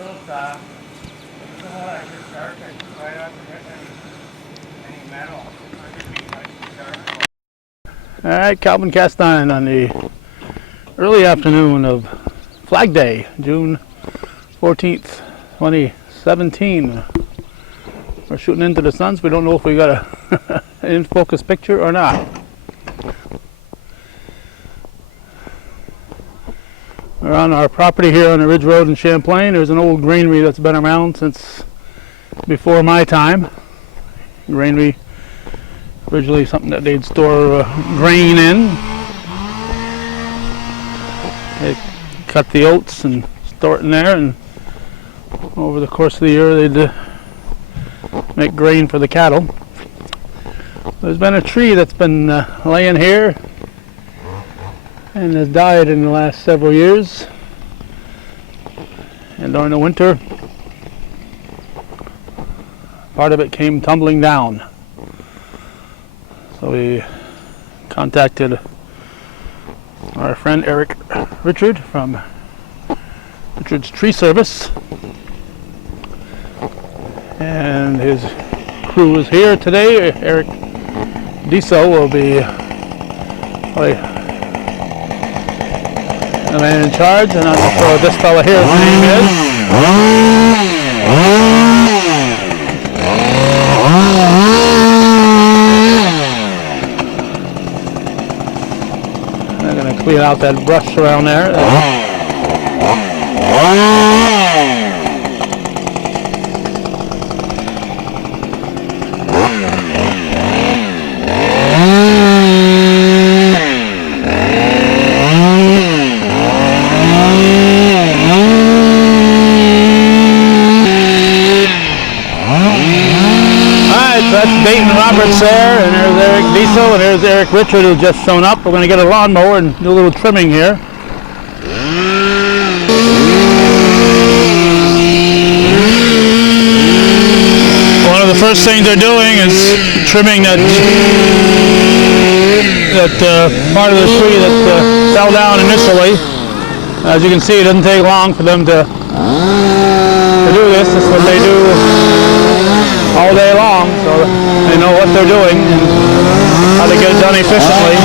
little soft. It's a whole lot of surface, right up to any metal. All right, Calvin Castine on the early afternoon of Flag Day, June 14th, 2017. We're shooting into the sun, so we don't know if we got a an in-focus picture or not. We're on our property here on the Ridge Road in Champlain. There's an old granary that's been around since before my time. Granary, originally something that they'd store grain in. They cut the oats and store it in there, and over the course of the year they'd make grain for the cattle. There's been a tree that's been laying here and has died in the last several years, and during the winter part of it came tumbling down. So we contacted our friend Eric Richard from Richard's Tree Service, and his crew is here today. Eric Diesel will be the man in charge, and I'm not sure what this fella here's name is. I'm going to clean out that brush around there. Dayton Roberts there, and there's Eric Diesel, and there's Eric Richard who's just shown up. We're going to get a lawnmower and do a little trimming here. One of the first things they're doing is trimming that part of the tree that fell down initially. As you can see, it doesn't take long for them to do this. This is what they do all day long, so they know what they're doing and how to get it done efficiently.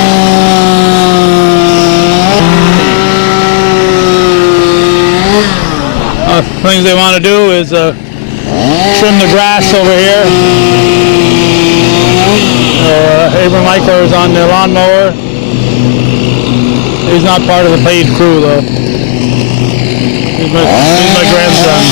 Things they want to do is trim the grass over here. Abram Eichler is on the lawnmower. He's not part of the paid crew though. He's my grandson.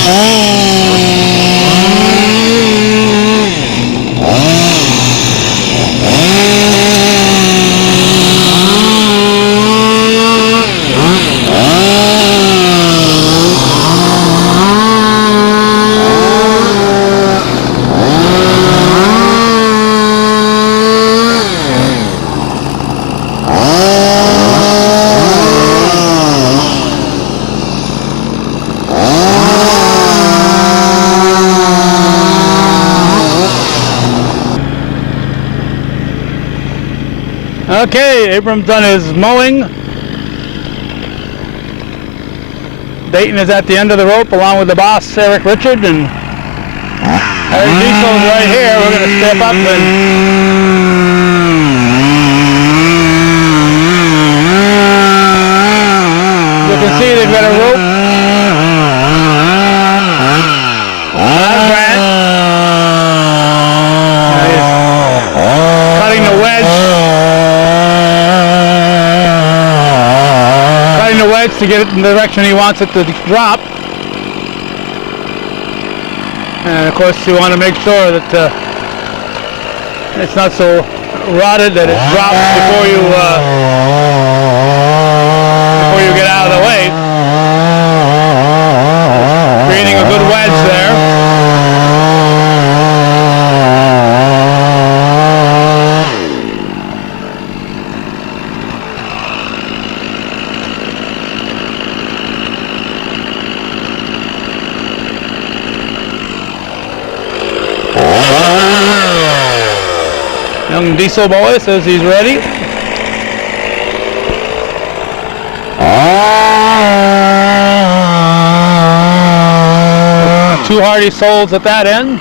Okay, Abram's done his mowing. Dayton is at the end of the rope along with the boss, Eric Richard, and Eric Diesel is right here. We're going to step up and you can see they've got a rope. Cutting the wedge. To get it in the direction he wants it to drop, and of course you want to make sure that it's not so rotted that it drops before you get out of the way, creating a good wedge there. Young Diesel boy says he's ready. Two hardy souls at that end.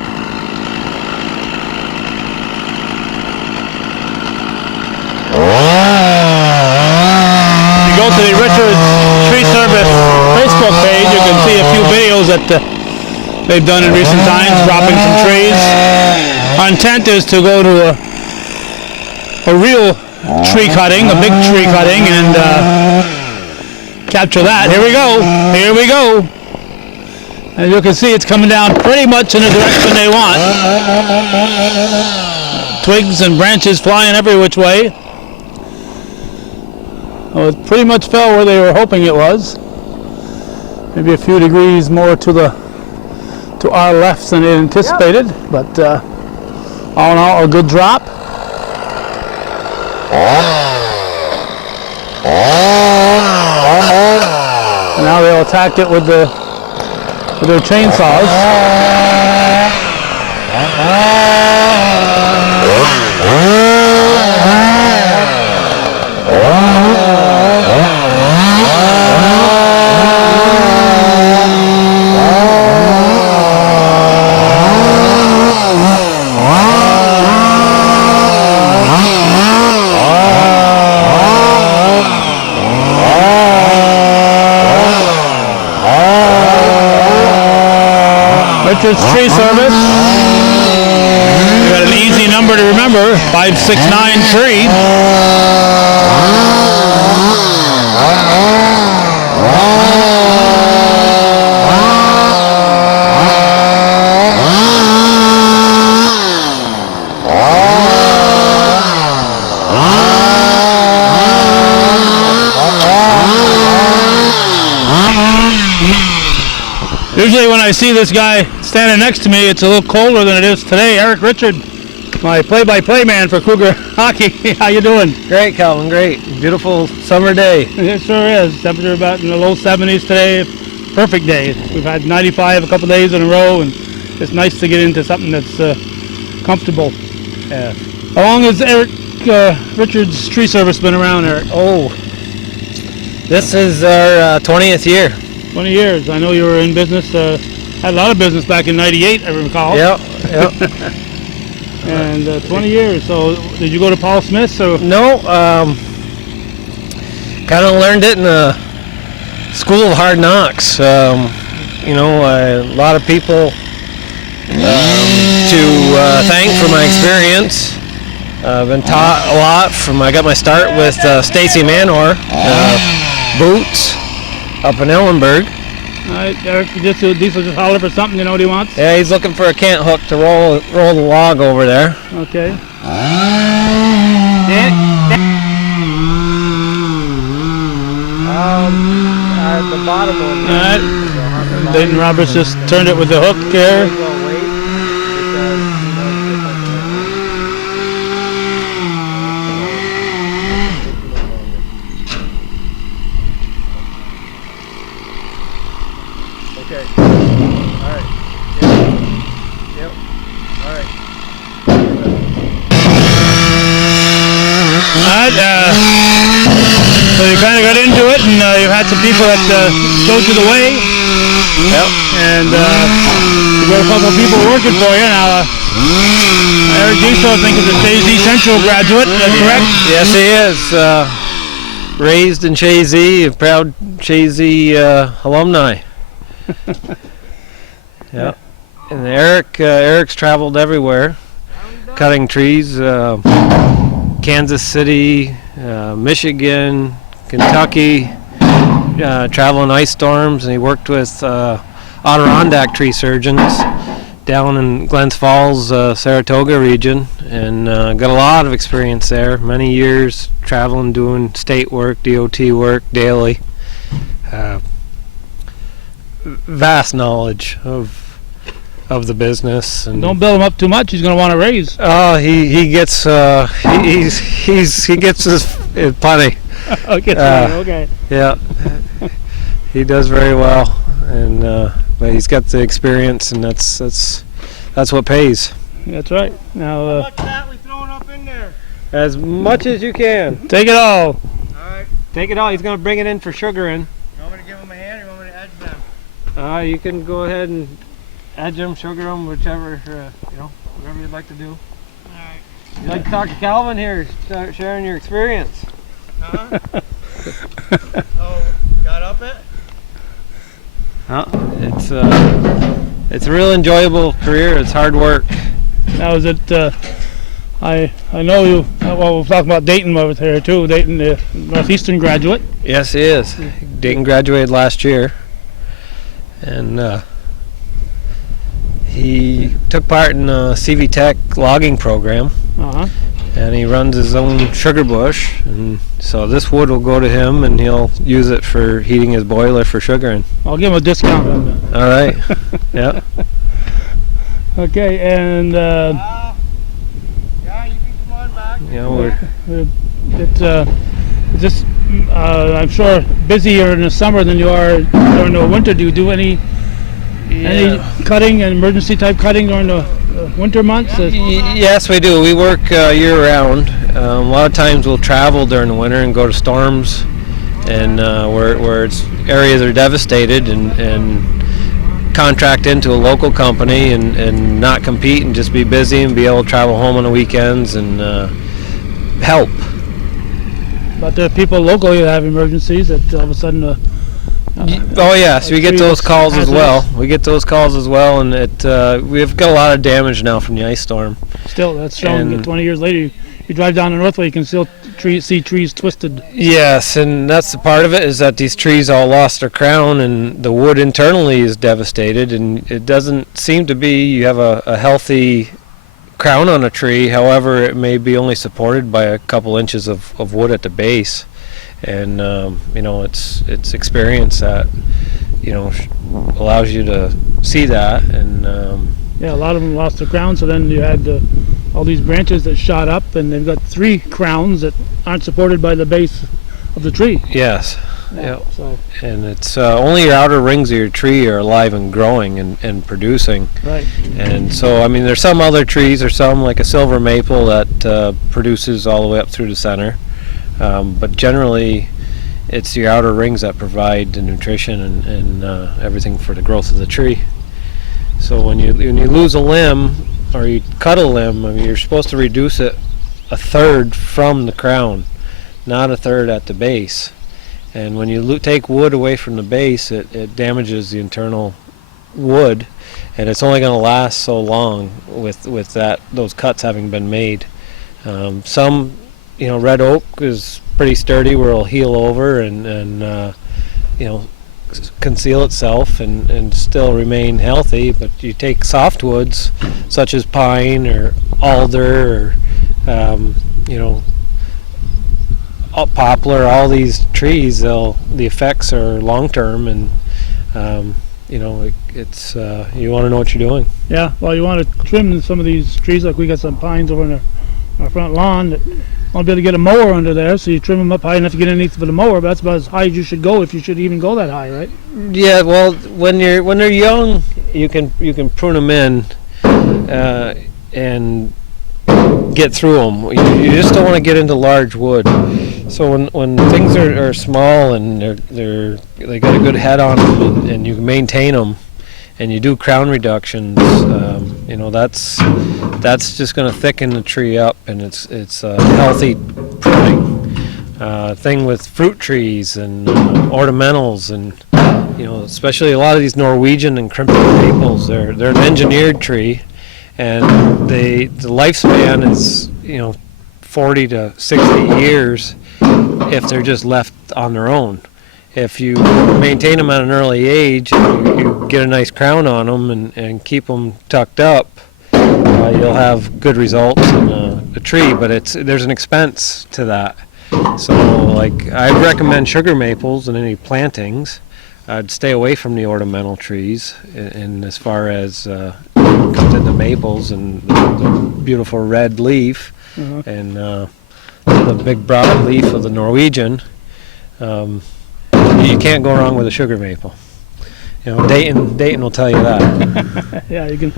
If you go to the Richards Tree Service Facebook page, you can see a few videos that they've done in recent times, dropping some trees. Our intent is to go to a real tree cutting, a big tree cutting, and capture that. Here we go. Here we go. As you can see, it's coming down pretty much in the direction they want. Twigs and branches flying every which way. Well, it pretty much fell where they were hoping it was. Maybe a few degrees more to our left than they anticipated, but all in all, a good drop. And now they'll attack it with their chainsaws. Richards Tree Service. You got an easy number to remember, 5693. Usually when I see this guy standing next to me, it's a little colder than it is today. Eric Richard, my play-by-play man for Cougar Hockey. How you doing? Great, Calvin, great. Beautiful summer day. It sure is. Temperature about in the low 70s today. Perfect day. We've had 95 a couple days in a row, and it's nice to get into something that's comfortable. Yeah. How long has Eric Richards Tree Service been around, Eric? Oh, this is our 20th year. 20 years. I know you were in business, had a lot of business back in '98, I recall. Yep. And 20 years. So did you go to Paul Smith's? Or? No, kind of learned it in a school of hard knocks. You know, a lot of people to thank for my experience. I've been taught a lot I got my start with Stacy Manor, Boots, up in Ellenburg. All right, Eric, Diesel just holler for something. You know what he wants? Yeah, he's looking for a cant hook to roll the log over there. Okay. At the bottom one. All right. Dayton Roberts just turned it with the hook here. Okay. All right. Yep. All right. Alright, so you kind of got into it, and you've had some people that showed you the way. Yep. And you've got a couple of people working for you now. Eric Diesel, I think, is a Chazy Central graduate. Is that correct? Yes, he is. Raised in Chazy, a proud Chazy alumni. Yeah. And Eric's traveled everywhere, cutting trees. Kansas City, Michigan, Kentucky, traveling ice storms, and he worked with Adirondack tree surgeons down in Glens Falls, Saratoga region, and got a lot of experience there. Many years traveling, doing state work, DOT work daily. Vast knowledge of the business. And don't build him up too much. He's going to want to raise. Oh, he gets he gets his plenty. Okay. Yeah, he does very well, and but he's got the experience, and that's what pays. That's right. Now, How much fat we throwing up in there? As much as you can. take it all. Alright. Take it all. He's gonna bring it in for sugaring. You want me to give him a hand or you want me to edge them? You can go ahead and Add them, sugar them, whichever, whatever you'd like to do. Alright. You'd like to talk to Calvin here, start sharing your experience. Huh? Oh, got up it? It's a real enjoyable career. It's hard work. Now is it? I know you. Well, we'll talk about Dayton over here too. Dayton, the Northeastern graduate. Yes, he is. Dayton graduated last year, and he took part in the CV Tech logging program, and he runs his own sugar bush, and so this wood will go to him, and he'll use it for heating his boiler for sugaring. I'll give him a discount on that. All right. Yeah. Okay, and Yeah, you can come on back. it's just I'm sure busier in the summer than you are during the winter. Do you do any cutting and emergency type cutting during the winter months? Yes, we do. We work year round. A lot of times we'll travel during the winter and go to storms, and where it's areas are devastated, and contract into a local company and not compete and just be busy and be able to travel home on the weekends and help. But there are people locally that have emergencies that all of a sudden. Oh yes, we get those calls as well. We get those calls as well, and we've got a lot of damage now from the ice storm. Still, that's showing that 20 years later, you drive down the Northway, you can still see trees twisted. Yes, and that's the part of it, is that these trees all lost their crown, and the wood internally is devastated, and it doesn't seem to be you have a healthy crown on a tree. However, it may be only supported by a couple inches of wood at the base, and it's experience that allows you to see that, and yeah, a lot of them lost their crown, so then you had all these branches that shot up, and they've got 3 crowns that aren't supported by the base of the tree. yes. Yeah. So, And it's only your outer rings of your tree are alive and growing and producing. right. And so, I mean, there's some other trees, or some like a silver maple that produces all the way up through the center. But generally, it's your outer rings that provide the nutrition and everything for the growth of the tree. So when you lose a limb or you cut a limb, I mean, you're supposed to reduce it 1/3 from the crown, not 1/3 at the base. And when you take wood away from the base, it damages the internal wood, and it's only going to last so long with those cuts having been made. Some, red oak is pretty sturdy, where it'll heal over and conceal itself and still remain healthy. But you take softwoods such as pine or alder or poplar, all these trees, the effects are long term, and it's you want to know what you're doing. Yeah, well, you want to trim some of these trees, like we got some pines over in our front lawn that want to be able to get a mower under there, so you trim them up high enough to get underneath for the mower, but that's about as high as you should go, if you should even go that high, right? Yeah, well, when they're young, you can prune them in and get through them. You just don't want to get into large wood. So when things are small and they got a good head on them, and you maintain them, and you do crown reductions, that's just going to thicken the tree up, and it's a healthy pruning thing with fruit trees and ornamentals, and especially a lot of these Norwegian and crimping maples. They're an engineered tree, and the lifespan is 40 to 60 years if they're just left on their own. If you maintain them at an early age, you get a nice crown on them and keep them tucked up, you'll have good results in a tree, but there's an expense to that. So, like, I recommend sugar maples in any plantings. I'd stay away from the ornamental trees, and as far as comes into maples and the beautiful red leaf, and the big broad leaf of the Norwegian, you can't go wrong with a sugar maple. Dayton will tell you that. Yeah, you can.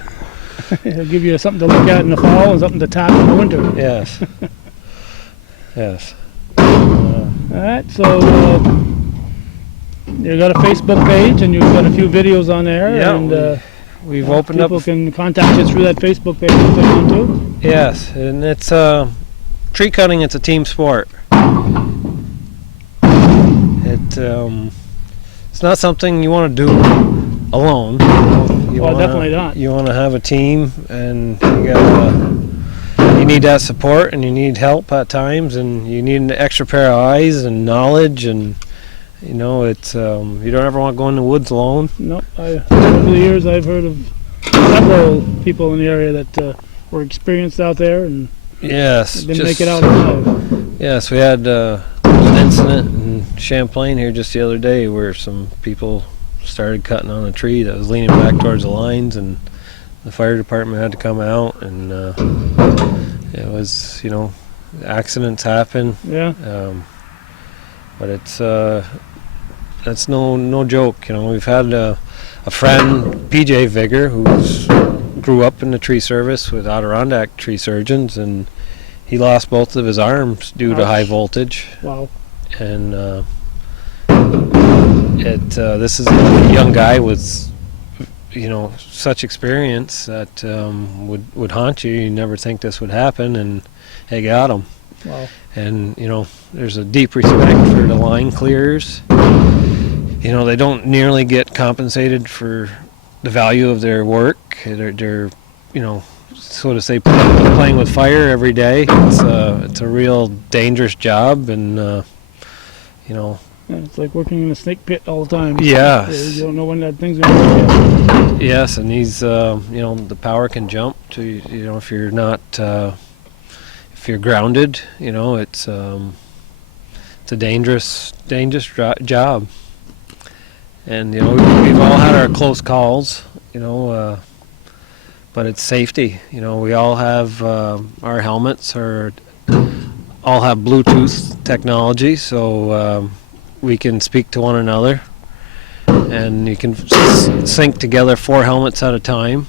It'll give you something to look at in the fall and something to tap in the winter. Yes. Yes. All right, so you've got a Facebook page and you've got a few videos on there. Yeah, And we've opened up. People can contact you through that Facebook page you put on too. Yes, and it's tree cutting. It's a team sport. It's not something you want to do alone. You Well, wanna- definitely not. You want to have a team, and you need that support, and you need help at times, and you need an extra pair of eyes and knowledge, and it's you don't ever want to go in the woods alone. No, over the years I've heard of several people in the area that were experienced out there and Yes, didn't make it out alive. Yes, we had an incident in Champlain here just the other day where some people started cutting on a tree that was leaning back towards the lines, and the fire department had to come out, and it was, accidents happen, Yeah, but that's no joke. We've had a friend, PJ Vigor, who's grew up in the tree service with Adirondack tree surgeons, and he lost both of his arms due to high Ouch. voltage. wow. And this is a young guy with such experience that would haunt you. You never think this would happen, and they got him. Wow. And there's a deep respect for the line clearers. They don't nearly get compensated for the value of their work. They're so to say, playing with fire every day. It's a real dangerous job, and Yeah, it's like working in a snake pit all the time. Yes. You don't know when that thing's going to work. Yes, and he's the power can jump to if you're not if you're grounded. It's a dangerous job, and we've all had our close calls. But it's safety. We all have our helmets all have Bluetooth technology, so we can speak to one another, and you can sync together 4 helmets at a time,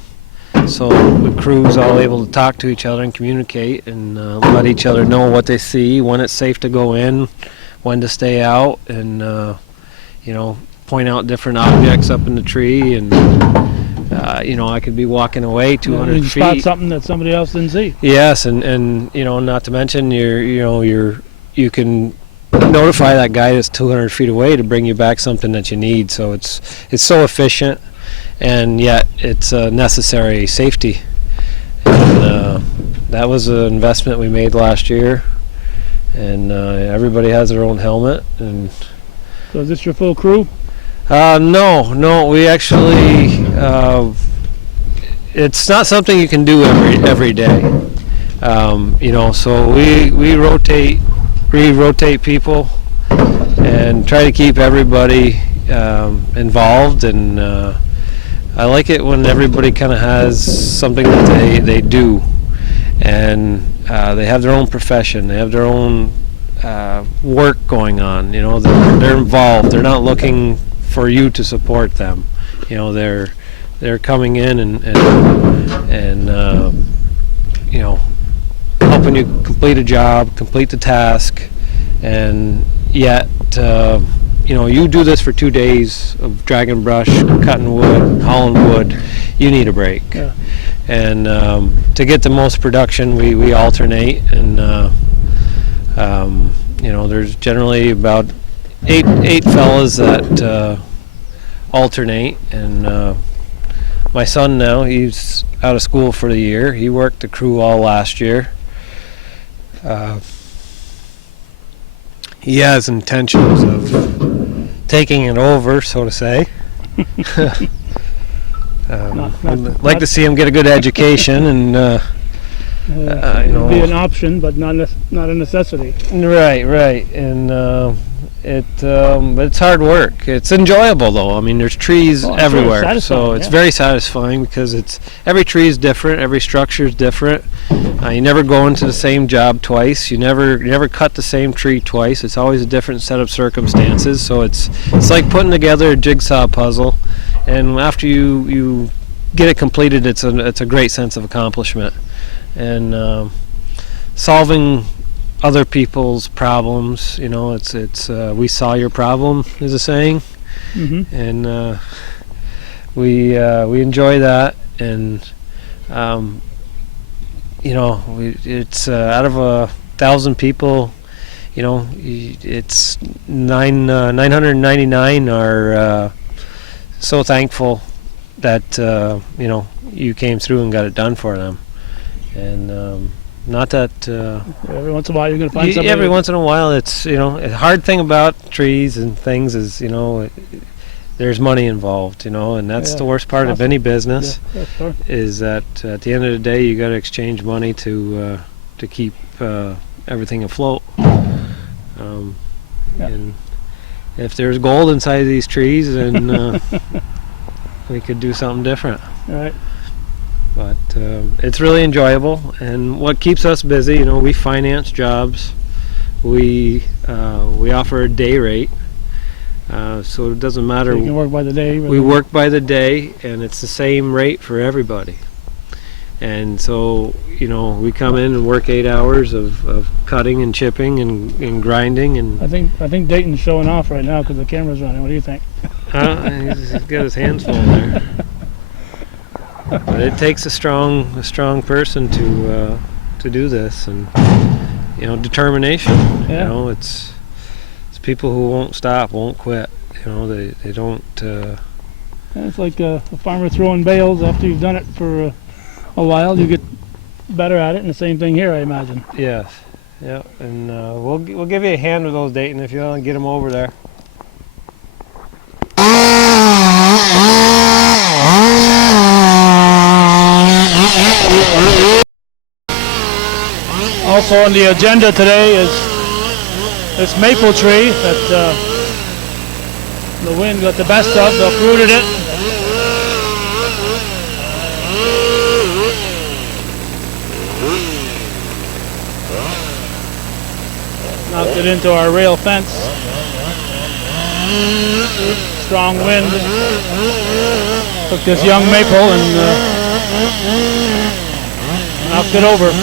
so the crew's all able to talk to each other and communicate, and let each other know what they see, when it's safe to go in, when to stay out, and point out different objects up in the tree, and I could be walking away 200 you feet. spot something that somebody else didn't see. Yes, and not to mention you can notify that guy that's 200 feet away to bring you back something that you need. So it's so efficient, and yet it's necessary safety. And that was an investment we made last year, and everybody has their own helmet. And So is this your full crew? no, we actually it's not something you can do every day. So we rotate people and try to keep everybody involved, and I like it when everybody kind of has something that they do, and they have their own profession, they have their own work going on. They're involved. They're not looking for you to support them. They're coming in and helping you complete a job, complete the task, and yet you do this for 2 days of dragging brush, cutting wood, hauling wood. You need a break. Yeah. And to get the most production, we alternate, and there's generally about eight fellas that alternate, and my son now, he's out of school for the year. He worked the crew all last year. He has intentions of taking it over, so to say. I'd like to see him get a good education, and It'd be an option, but not a necessity. right, and but it's hard work. It's enjoyable though. I mean, there's trees Oh, I'm sure it's everywhere, satisfying, so it's yeah. very satisfying because every tree is different, every structure is different. You never go into the same job twice. You never cut the same tree twice. It's always a different set of circumstances. So it's like putting together a jigsaw puzzle, and after you get it completed, it's a great sense of accomplishment, and solving other people's problems. It's we saw your problem is a saying, Hmm. and we enjoy that, and it's out of 1,000 people, it's 999 are so thankful that you came through and got it done for them, and not that Every once in a while you're going to find somebody. every once in a while it's a hard thing about trees and things is there's money involved, and that's Yeah, the worst part of awesome. any business. Yeah, sure. Is that at the end of the day you got to exchange money to keep everything afloat. Yeah. And if there's gold inside of these trees, then we could do something different. All right. But it's really enjoyable, and what keeps us busy, we finance jobs. We offer a day rate, so it doesn't matter. So you can work by the day. We work by the day, and it's the same rate for everybody. And so, we come in and work 8 hours of cutting and chipping and grinding, and I think Dayton's showing off right now because the camera's running. What do you think? he's got his hands full there. But it takes a strong person to do this, and determination. Yeah. It's people who won't stop, won't quit. They don't. It's like a farmer throwing bales. After you've done it for a while, you get better at it. And the same thing here, I imagine. Yes. Yeah. And we'll give you a hand with those, Dayton, if you want to get them over there. Also on the agenda today is this maple tree that the wind got the best of. They uprooted it. Knocked it into our rail fence. Strong wind took this young maple and knocked it over.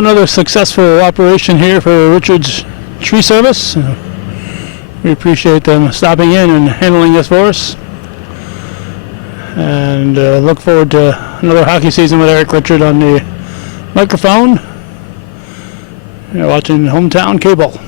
another successful operation here for Richard's Tree Service. We appreciate them stopping in and handling this for us. And look forward to another hockey season with Eric Richard on the microphone. You're watching Hometown Cable.